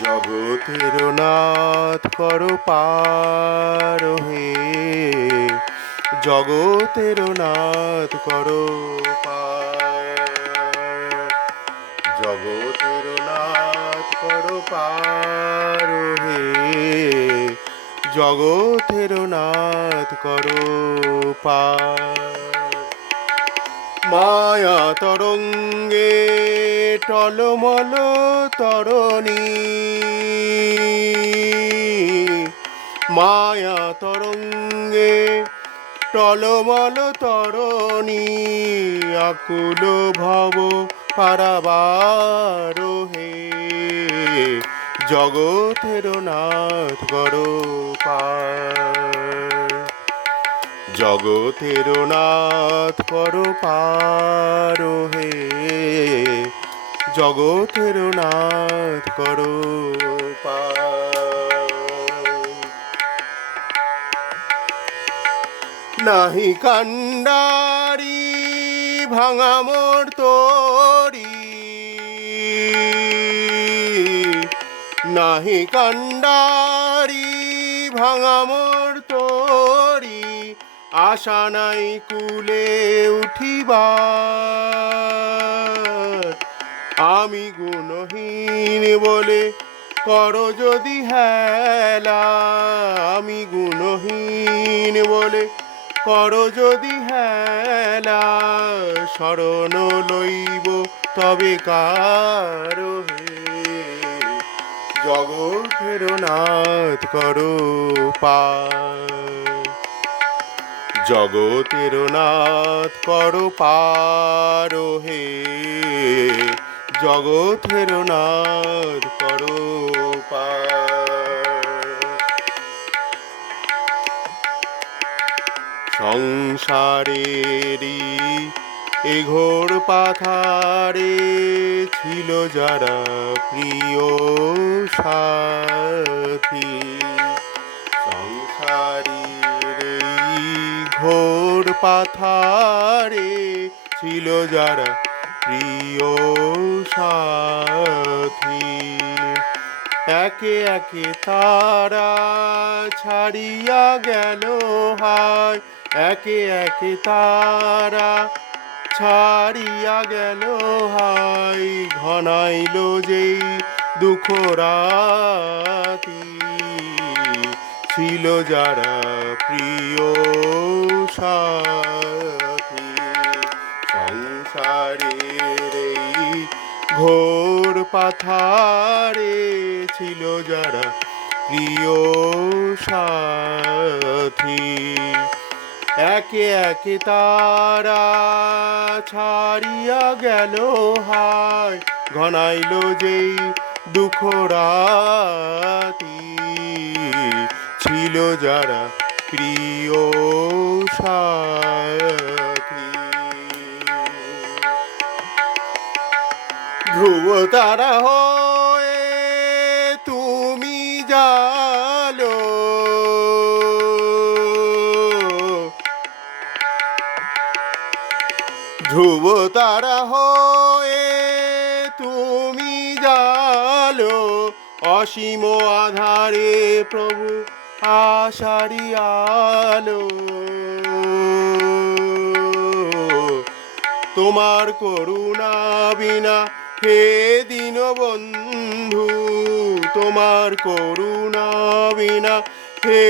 জগতের নাথ কর পার হে জগতের নাথ কর পার জগতের নাথ কর পার হে জগতের নাথ কর পার মায়া তরঙ্গে টলমল তরণী। মায়া তরঙ্গে টলমল তরণী, আকুল ভব পারাবার হে জগতের নাথ করো পার। জগতের নাথ কর পার হে জগতের নাথ কর নাহি কান্ডারি ভাঙা মোর তোরি, নাহি কান্ডারি ভাঙা মোর আশা নাই কুলে উঠিবার। আমি গুণহীন বলে কর যদি হেলা। আমি গুণহীন বলে কর যদি হেলা। শরণ লইব তবে কার হে? জগতের নাথ করো পার। জগতের নাথ করো পার হে। জগতের নাথ করো সংসারেরই এ ঘোর পাথারে ছিল যারা প্রিয় সাথী। ঘোর পাথারে ছিল যারা প্রিয় সাথী। একে একে তারা ছাড়িয়া গেল হায়। একে একে তারা ছাড়িয়া গেল হাই ঘনাইল যেই দুঃখ রাতি। ছিল যারা প্রিয় সাথী ঘোর পাথারে ছিল যারা প্রিয় সাথী। একে একে তারা ছাড়িয়া গেল হায়, ঘনাইল যেই দুঃখ রাতি। ছিল যারা প্রিয় সাথী ধ্রুব তারা হয়ে তুমি জালো। ধ্রুব তারা হয়ে তুমি জালো। অসীম আধারে প্রভু আশারি আলো। তোমার করুণা বিনা হে দিন বন্ধু তোমার করুণা বিনা হে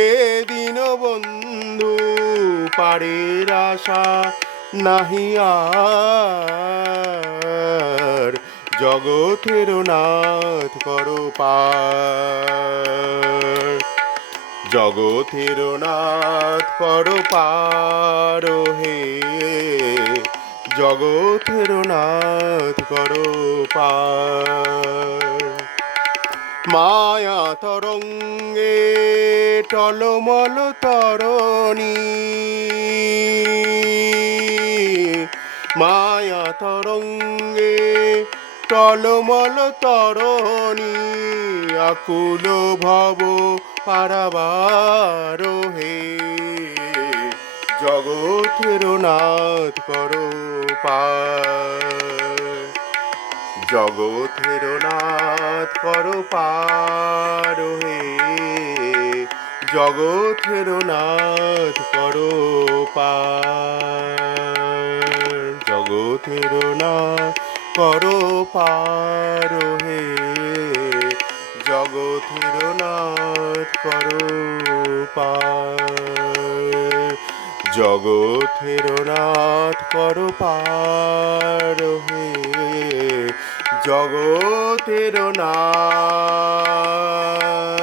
দিন বন্ধু পারের আশা নাহি আর, জগতের নাথ করো পার। জগতের নাথ করো পার হে জগতের নাথ করো মায়া তরঙ্গে টলমল তরণী। মায়া তরঙ্গে টলমল তরণী। আকুল ভব পারাবার হে জগতের নাথ করো জগতের নাথ করো পার হে। জগতের নাথ করো জগতের নাথ করো পার হে। জগতের নাথ করো পার। জগতের নাথ কর পার হে জগতের নাথ।